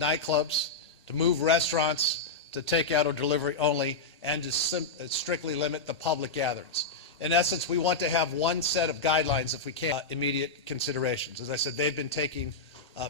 nightclubs, to move restaurants to takeout or delivery only, and to strictly limit the public gatherings. In essence, we want to have one set of guidelines if we can, immediate considerations. As I said, they've been taking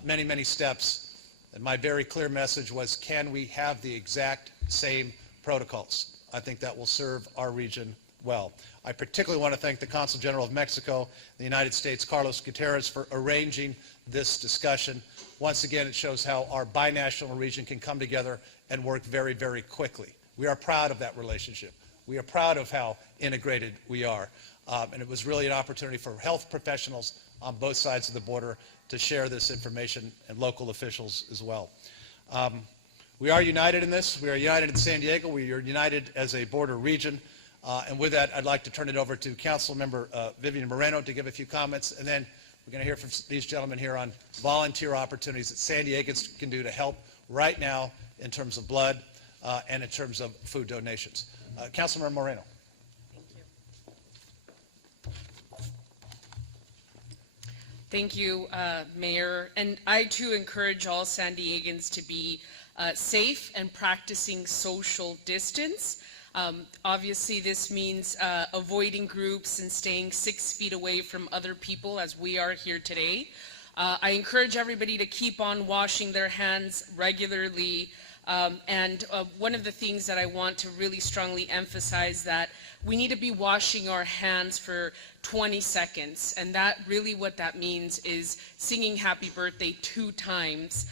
many, many steps, and my very clear message was, can we have the exact same protocols? I think that will serve our region well. I particularly want to thank the Consul General of Mexico, the United States, Carlos Gutierrez, for arranging this discussion. Once again, it shows how our binational region can come together and work very, very quickly. We are proud of that relationship. We are proud of how integrated we are. And it was really an opportunity for health professionals on both sides of the border to share this information, and local officials as well. We are united in this. We are united in San Diego. We are united as a border region. And with that, I'd like to turn it over to Councilmember Vivian Moreno to give a few comments, and then we're going to hear from these gentlemen here on volunteer opportunities that San Diegans can do to help right now in terms of blood and in terms of food donations. Councilmember Moreno. Thank you, Mayor. And I too encourage all San Diegans to be safe and practicing social distance. Obviously, this means avoiding groups and staying 6 feet away from other people, as we are here today. I encourage everybody to keep on washing their hands regularly. And one of the things that I want to really strongly emphasize, that we need to be washing our hands for 20 seconds. And that really what that means is singing happy birthday 2 times.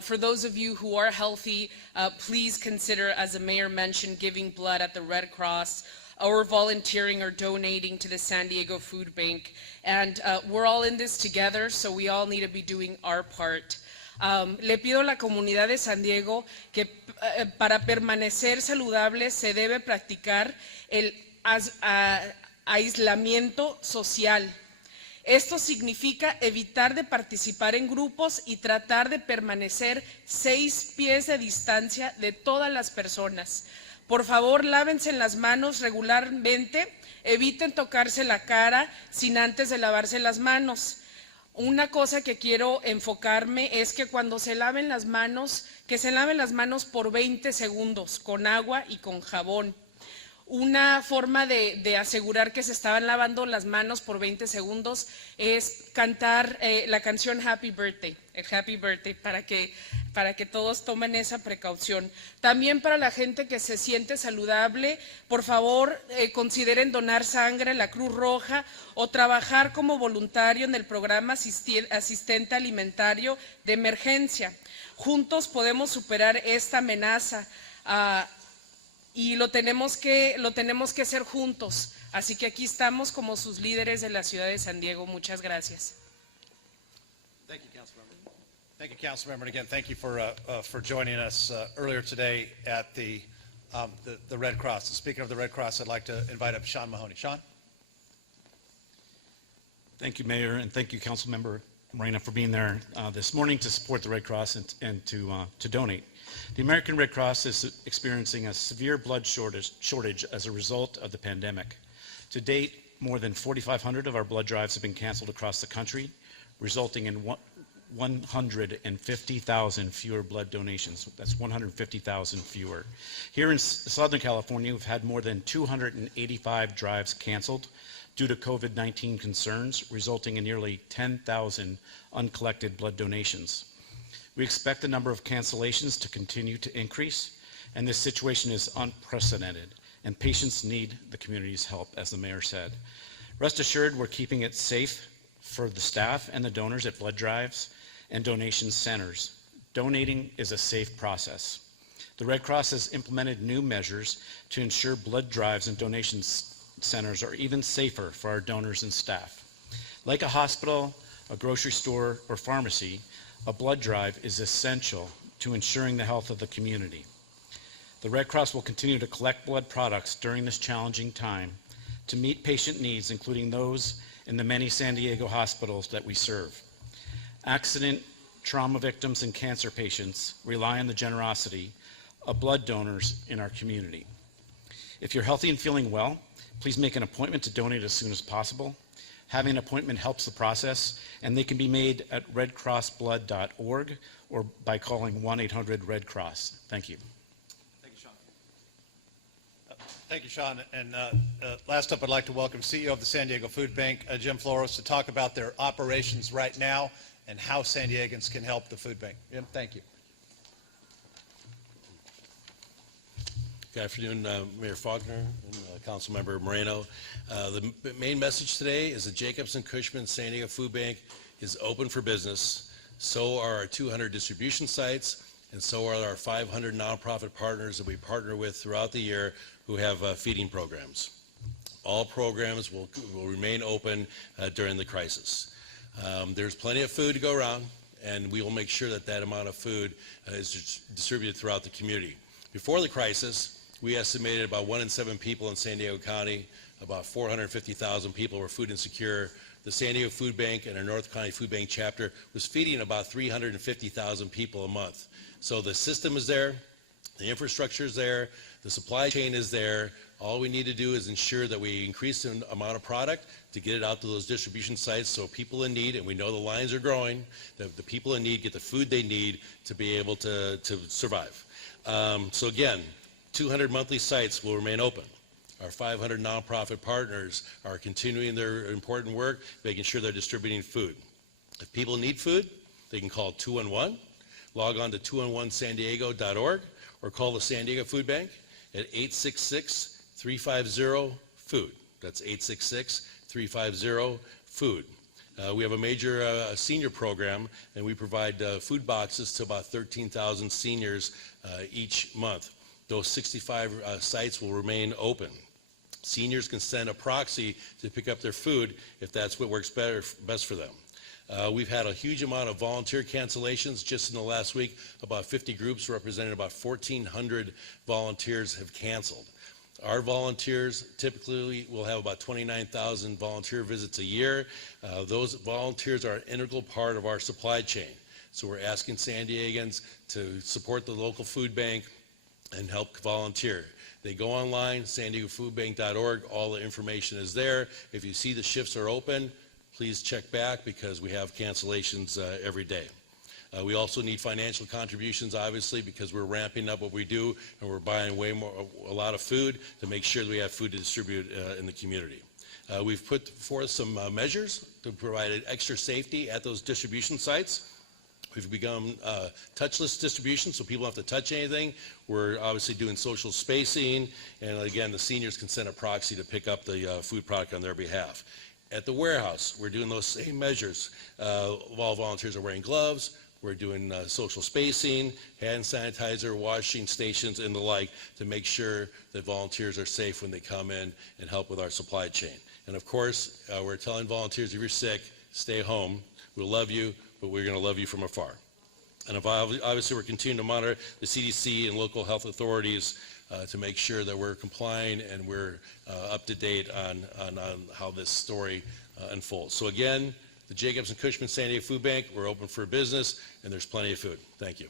For those of you who are healthy, please consider, as the mayor mentioned, giving blood at the Red Cross, or volunteering or donating to the San Diego Food Bank. And we're all in this together, so we all need to be doing our part. Le pido a la comunidad de San Diego que para permanecer saludable se debe practicar el aislamiento social. Esto significa evitar de participar en grupos y tratar de permanecer 6 pies de distancia de todas las personas. Por favor, lávense las manos regularmente, eviten tocarse la cara sin antes de lavarse las manos. Una cosa que quiero enfocarme es que cuando se laven las manos, que se laven las manos por 20 segundos con agua y con jabón. Una forma de asegurar que se estaban lavando las manos por 20 segundos es cantar la canción Happy Birthday, el Happy Birthday, para que todos tomen esa precaución. También para la gente que se siente saludable, por favor consideren donar sangre a la Cruz Roja o trabajar como voluntario en el programa asistente alimentario de emergencia. Juntos podemos superar esta amenaza. Y lo tenemos que hacer juntos. Así que aquí estamos como sus líderes de la ciudad de San Diego. Muchas gracias. Thank you, Councilmember. Thank you, Councilmember. And again, thank you for joining us earlier today at the Red Cross. And speaking of the Red Cross, I'd like to invite up Sean Mahoney. Sean? Thank you, Mayor, and thank you, Councilmember Moreno, for being there this morning to support the Red Cross and to donate. The American Red Cross is experiencing a severe blood shortage as a result of the pandemic. To date, more than 4,500 of our blood drives have been canceled across the country, resulting in 150,000 fewer blood donations. That's 150,000 fewer. Here in Southern California, we've had more than 285 drives canceled due to COVID-19 concerns, resulting in nearly 10,000 uncollected blood donations. We expect the number of cancellations to continue to increase, and this situation is unprecedented, and patients need the community's help, as the mayor said. Rest assured, we're keeping it safe for the staff and the donors at blood drives and donation centers. Donating is a safe process. The Red Cross has implemented new measures to ensure blood drives and donation centers are even safer for our donors and staff. Like a hospital, a grocery store, or pharmacy, a blood drive is essential to ensuring the health of the community. The Red Cross will continue to collect blood products during this challenging time to meet patient needs, including those in the many San Diego hospitals that we serve. Accident, trauma victims, and cancer patients rely on the generosity of blood donors in our community. If you're healthy and feeling well, please make an appointment to donate as soon as possible. Having an appointment helps the process, and they can be made at redcrossblood.org or by calling 1-800-RED Cross. Thank you. Thank you, Sean. Thank you, Sean. And last up, I'd like to welcome CEO of the San Diego Food Bank, Jim Floros, to talk about their operations right now and how San Diegans can help the food bank. Jim, thank you. Good afternoon, Mayor Faulkner and Councilmember Moreno. The main message today is that Jacobs & Cushman San Diego Food Bank is open for business. So are our 200 distribution sites, and so are our 500 nonprofit partners that we partner with throughout the year who have feeding programs. All programs will remain open during the crisis. There's plenty of food to go around, and we will make sure that that amount of food is distributed throughout the community. Before the crisis, we estimated about 1 in 7 people in San Diego County, about 450,000 people were food insecure. The San Diego Food Bank and our North County Food Bank chapter was feeding about 350,000 people a month. So the system is there, the infrastructure is there, the supply chain is there. All we need to do is ensure that we increase the amount of product to get it out to those distribution sites so people in need, and we know the lines are growing, that the people in need get the food they need to be able to survive. So again, 200 monthly sites will remain open. Our 500 nonprofit partners are continuing their important work, making sure they're distributing food. If people need food, they can call 211, log on to 211sandiego.org, or call the San Diego Food Bank at 866-350-FOOD. That's 866-350-FOOD. We have a major senior program, and we provide food boxes to about 13,000 seniors each month. Those 65 sites will remain open. Seniors can send a proxy to pick up their food if that's what works best for them. We've had a huge amount of volunteer cancellations just in the last week. About 50 groups representing about 1,400 volunteers have canceled. Our volunteers typically will have about 29,000 volunteer visits a year. Those volunteers are an integral part of our supply chain. So we're asking San Diegans to support the local food bank and help volunteer. They go online, SanDiegoFoodBank.org. All the information is there. If you see the shifts are open, please check back because we have cancellations every day. We also need financial contributions, obviously, because we're ramping up what we do and we're buying a lot of food to make sure that we have food to distribute in the community. We've put forth some measures to provide extra safety at those distribution sites. We've begun touchless distribution, so people don't have to touch anything. We're obviously doing social spacing, and again, the seniors can send a proxy to pick up the food product on their behalf. At the warehouse, we're doing those same measures. All volunteers are wearing gloves. We're doing social spacing, hand sanitizer, washing stations, and the like to make sure that volunteers are safe when they come in and help with our supply chain. And of course, we're telling volunteers, if you're sick, stay home. We'll love you, but we're going to love you from afar. And obviously, we're continuing to monitor the CDC and local health authorities to make sure that we're complying and we're up to date on how this story unfolds. So again, the Jacobs & Cushman San Diego Food Bank, we're open for business, and there's plenty of food. Thank you.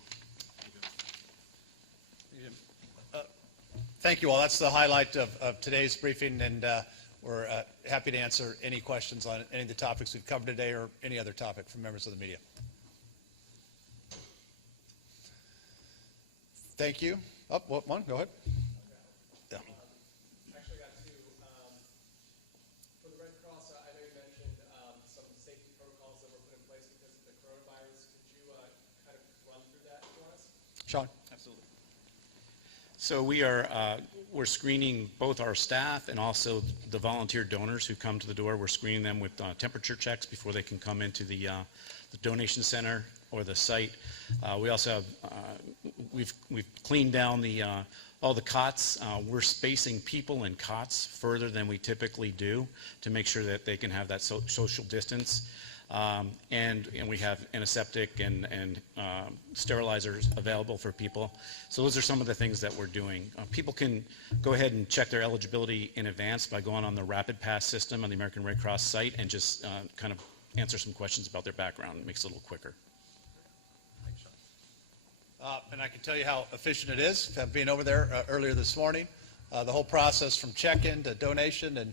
Thank you all. That's the highlight of today's briefing, and we're happy to answer any questions on any of the topics we've covered today or any other topic from members of the media. Thank you. Oh, one, go ahead. Yeah. Actually, I got two. For the Red Cross, I know you mentioned some safety protocols that were put in place because of the coronavirus. Could you kind of run through that for us? Sean. Absolutely. So we're screening both our staff and also the volunteer donors who come to the door. We're screening them with temperature checks before they can come into the donation center or the site. We also have we've cleaned down all the cots. We're spacing people in cots further than we typically do to make sure that they can have that social distance. And we have antiseptic and sterilizers available for people. So those are some of the things that we're doing. People can go ahead and check their eligibility in advance by going on the Rapid Pass system on the American Red Cross site and just kind of answer some questions about their background. It makes it a little quicker. And I can tell you how efficient it is, being over there earlier this morning. The whole process from check-in to donation and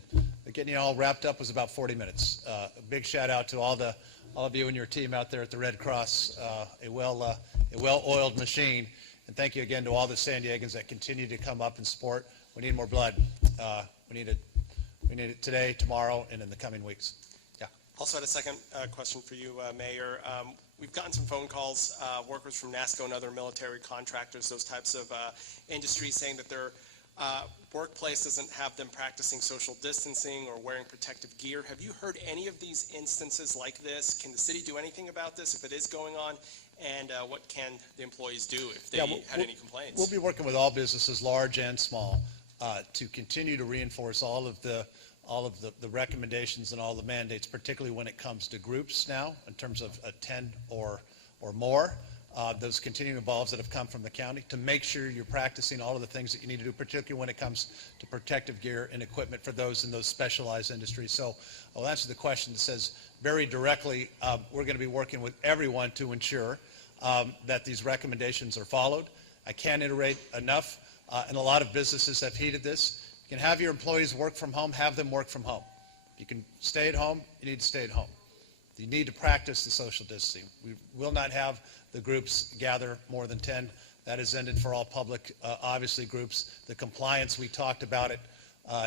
getting you all wrapped up was about 40 minutes. A big shout out to all of you and your team out there at the Red Cross. A a well-oiled machine. And thank you again to all the San Diegans that continue to come up and support. We need more blood. We need it today, tomorrow, and in the coming weeks. Yeah. Also had a second question for you, Mayor. We've gotten some phone calls, workers from NASCO and other military contractors, those types of industries, saying that their workplace doesn't have them practicing social distancing or wearing protective gear. Have you heard any of these instances like this? Can the city do anything about this if it is going on? And what can the employees do if they had any complaints? We'll be working with all businesses, large and small, to continue to reinforce all of the recommendations and all the mandates, particularly when it comes to groups now, in terms of 10 or more. Those continuing evolves that have come from the county, to make sure you're practicing all of the things that you need to do, particularly when it comes to protective gear and equipment for those in those specialized industries. So I'll answer the question that says very directly, we're going to be working with everyone to ensure that these recommendations are followed. I can't iterate enough, and a lot of businesses have heeded this. You can have your employees work from home, have them work from home. If you can stay at home, you need to stay at home. You need to practice the social distancing. We will not have the groups gather more than 10. That is ended for all public, obviously, groups. The compliance, we talked about it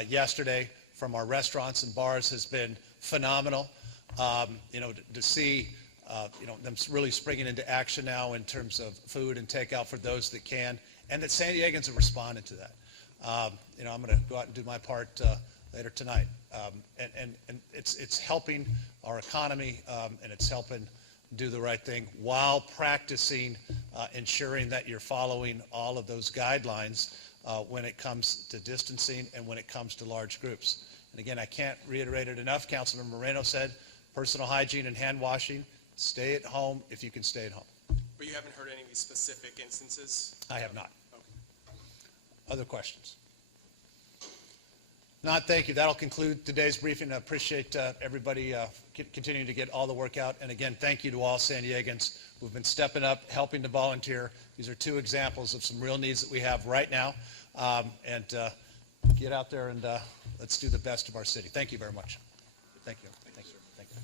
yesterday, from our restaurants and bars has been phenomenal. To see them really springing into action now in terms of food and takeout for those that can, and that San Diegans have responded to that. I'm going to go out and do my part later tonight. And it's helping our economy, and it's helping do the right thing while practicing ensuring that you're following all of those guidelines when it comes to distancing and when it comes to large groups. And again, I can't reiterate it enough. Councilman Moreno said personal hygiene and hand washing. Stay at home if you can stay at home. But you haven't heard any of these specific instances? I have not. Okay. Other questions? Not, thank you. That'll conclude today's briefing. I appreciate everybody continuing to get all the work out. And again, thank you to all San Diegans who've been stepping up, helping to volunteer. These are two examples of some real needs that we have right now. Get out there and let's do the best of our city. Thank you very much. Thank you. Thank you. Thank you.